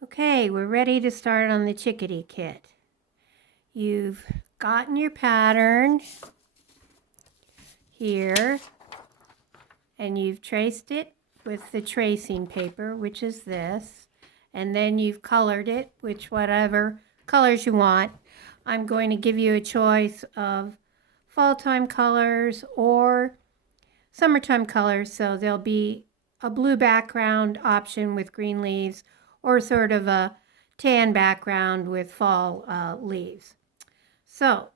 Okay, we're ready to start on the chickadee kit. You've gotten your pattern here and you've traced it with the tracing paper, which is this, and then you've colored it with whatever colors you want. I'm going to give you a choice of fall time colors or summertime colors, so there'll be a blue background option with green leaves or sort of a tan background with fall leaves. So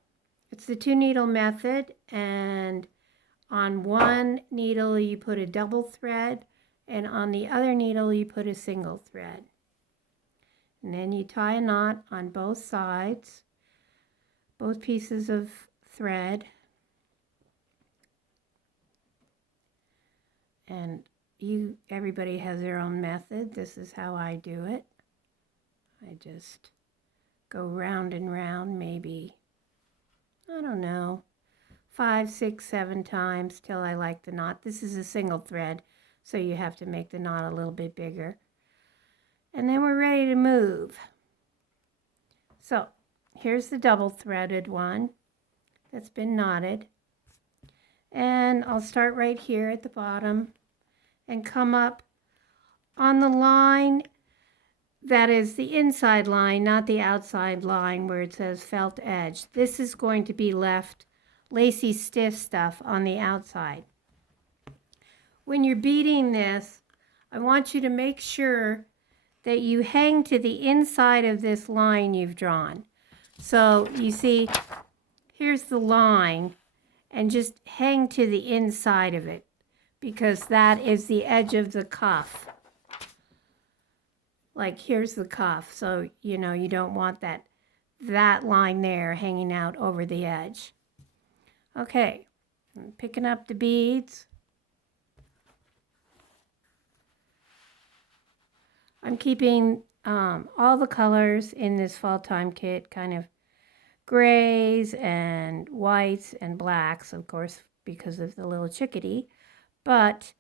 it's the 2-needle method, and on one needle you put a double thread and on the other needle you put a single thread. And then you tie a knot on both sides, both pieces of thread. And everybody has their own method. This is how I do it. I just go round and round, maybe, I don't know, 5, 6, 7 times till I like the knot. This is a single thread, so you have to make the knot a little bit bigger. And then we're ready to move. So here's the double threaded one that's been knotted. And I'll start right here at the bottom and come up on the line that is the inside line, not the outside line where it says felt edge. This is going to be left lacy stiff stuff on the outside. When you're beading this, I want you to make sure that you hang to the inside of this line you've drawn. So you see, here's the line, and just hang to the inside of it because that is the edge of the cuff. Like here's the cuff, so you know you don't want that line there hanging out over the edge. Okay, I'm picking up the beads. I'm keeping all the colors in this fall time kit, kind of grays and whites and blacks, of course, because of the little chickadee, but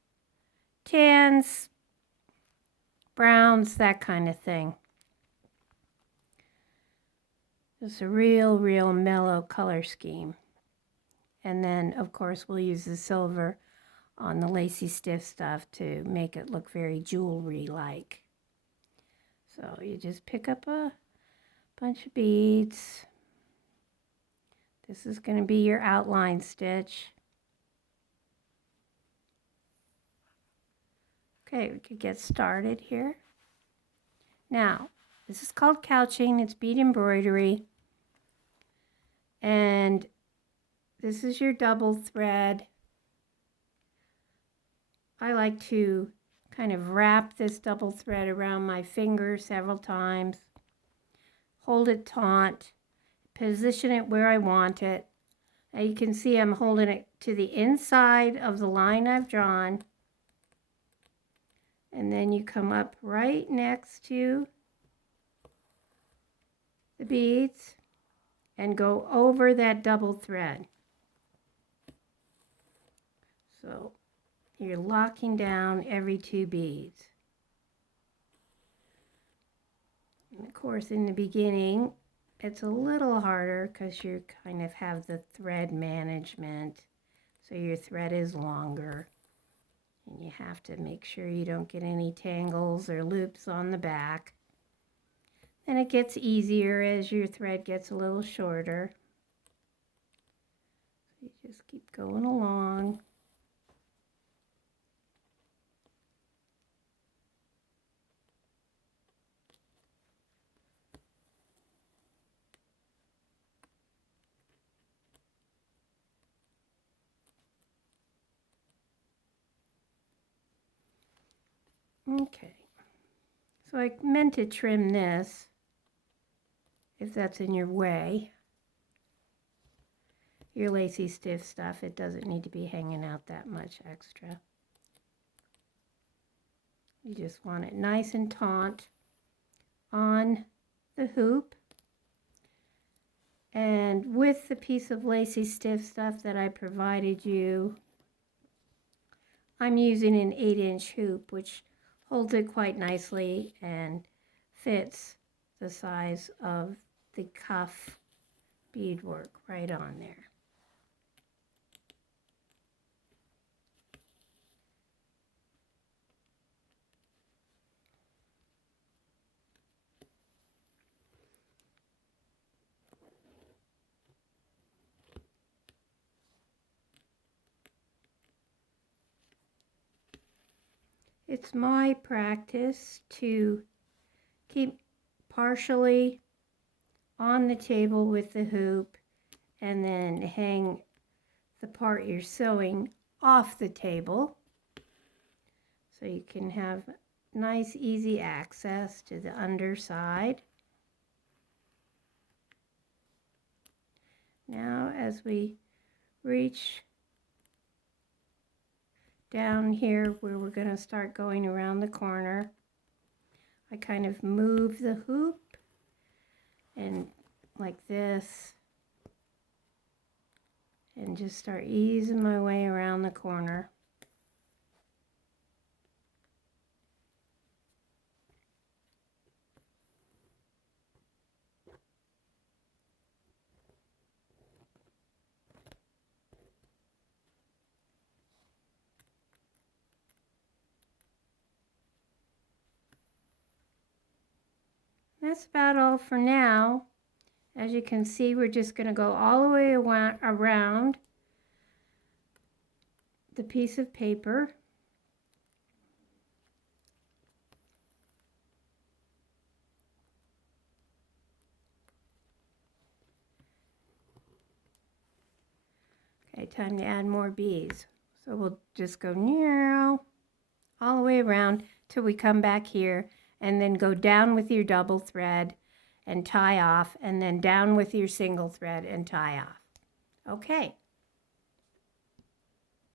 tans, browns, that kind of thing. It's a real mellow color scheme. And then, of course, we'll use the silver on the lacy stiff stuff to make it look very jewelry-like. So you just pick up a bunch of beads. This is going to be your outline stitch. Okay, we could get started here. Now, this is called couching. It's bead embroidery. And this is your double thread. I like to kind of wrap this double thread around my finger several times. Hold it taut. Position it where I want it. Now you can see I'm holding it to the inside of the line I've drawn. And then you come up right next to the beads and go over that double thread. So you're locking down every 2 beads. And of course, in the beginning, it's a little harder because you kind of have the thread management. So your thread is longer. And you have to make sure you don't get any tangles or loops on the back. Then it gets easier as your thread gets a little shorter. So you just keep going along. Okay, so I meant to trim this, if that's in your way. Your lacy stiff stuff, it doesn't need to be hanging out that much extra. You just want it nice and taut on the hoop. And with the piece of lacy stiff stuff that I provided you, I'm using an 8-inch hoop, which holds it quite nicely and fits the size of the cuff beadwork right on there. It's my practice to keep partially on the table with the hoop and then hang the part you're sewing off the table so you can have nice easy access to the underside. Now as we reach down here where we're going to start going around the corner, I kind of move the hoop and like this and just start easing my way around the corner. That's about all for now. As you can see, we're just going to go all the way around the piece of paper. Okay, time to add more beads. So we'll just go now all the way around till we come back here, and then go down with your double thread and tie off, and then down with your single thread and tie off. Okay.